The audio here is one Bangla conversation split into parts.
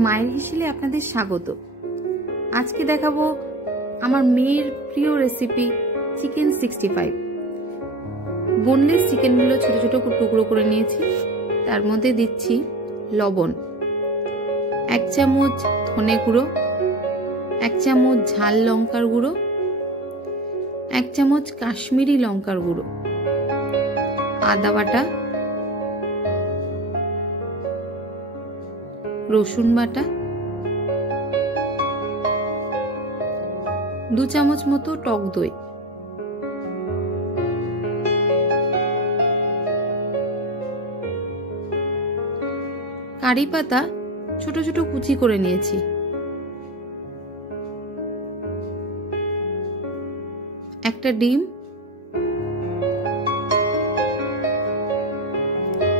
মায়ের হেসেলে আপনাদের স্বাগত। আজকে দেখাবো আমার মেয়ের প্রিয় রেসিপি চিকেন 65। বোনলেস চিকেনগুলো ছোট ছোট টুকরো করে নিয়েছি। তার মধ্যে দিচ্ছি লবণ, 1 চামচ ধনে গুঁড়ো, 1 চামচ ঝাল লঙ্কার গুঁড়ো, 1 চামচ কাশ্মীরি লঙ্কার গুঁড়ো, আদা বাটা, রসুন বাটা, 2 চামচ মতো টক দই, কারি পাতা ছোট ছোট কুচি করে নিয়েছি, একটা ডিম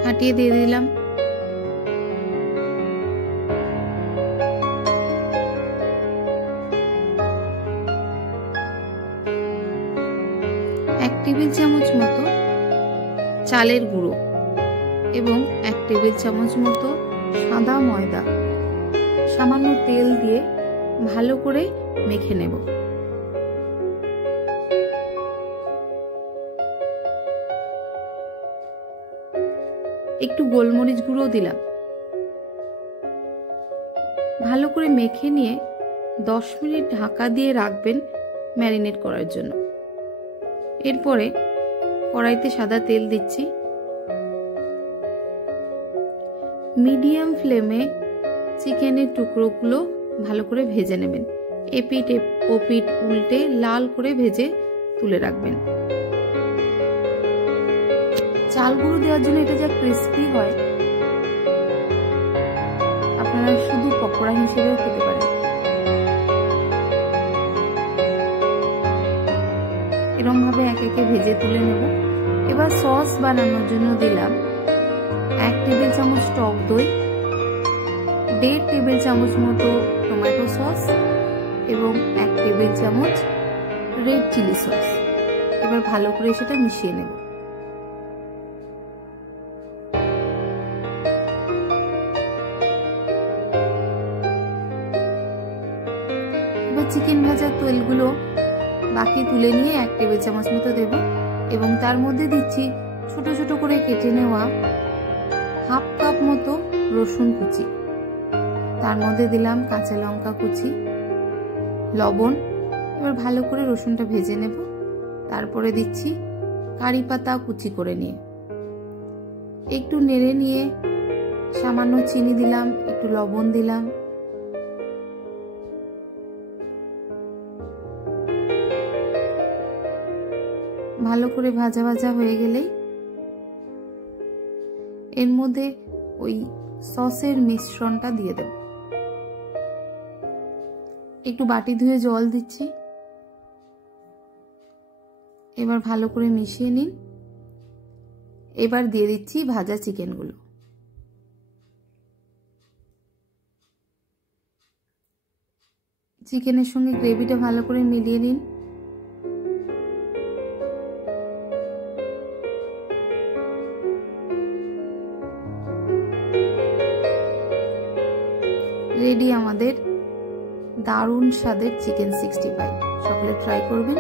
ফাটিয়ে দিয়ে দিলাম, এক টেবিল চামচ মতো চালের গুঁড়ো এবং 1 টেবিল চামচ মতো সাদা ময়দা সামান্য তেল দিয়ে ভালো করে মেখে নেব। একটু গোলমরিচ গুঁড়ো দিলাম। ভালো করে মেখে নিয়ে 10 মিনিট ঢাকা দিয়ে রাখবেন ম্যারিনেট করার জন্য। এরপরে কড়াইতে সাদা তেল দিচ্ছি। মিডিয়াম ফ্লেমে চিকেনের টুকরোগুলো ভালো করে ভেজে নেবেন। এপিট ওপিট উল্টে লাল করে ভেজে তুলে রাখবেন। চাল গুঁড়ো দেওয়ার জন্য এটা যা ক্রিস্পি হয়, আপনারা শুধু পকোড়া হিসেবেও খেতে পারেন। এরকম ভাবে এক একে ভেজে তুলে নেব। এবার সস বানানোর জন্য দিলাম 1 টেবিল চামচ টক দই, 1.5 টেবিল চামচ মতো টমেটো সস এবং 1 টেবিল চামচ রেড চিলি সস। এবার ভালো করে সেটা মিশিয়ে নেব। এবার চিকেন ভাজার তেলগুলো বাকি তুলে নিয়ে 1 টেবিল চামচ মতো দেব এবং তার মধ্যে দিচ্ছি ছোট ছোট করে কেটে নেওয়া 1/2 কাপ মতো রসুন কুচি। তার মধ্যে দিলাম কাঁচা লঙ্কা কুচি, লবণ। এবার ভালো করে রসুনটা ভেজে নেব। তারপরে দিচ্ছি কারি পাতা কুচি করে নিয়ে, একটু নেড়ে নিয়ে সামান্য চিনি দিলাম, একটু লবণ দিলাম। ভালো করে ভাজা ভাজা হয়ে গেলেই এর মধ্যে ওই সসের মিশ্রণটা দিয়ে দেব। একটু বাটি ধুয়ে জল দিচ্ছি। এবার ভালো করে মিশিয়ে নিন। এবার দিয়ে দিচ্ছি ভাজা চিকেনগুলো। চিকেনের সঙ্গে গ্রেভিটা ভালো করে মিলিয়ে নিন। রেডি আমাদের দারুণ স্বাদের চিকেন 65। সকলে ট্রাই করবেন।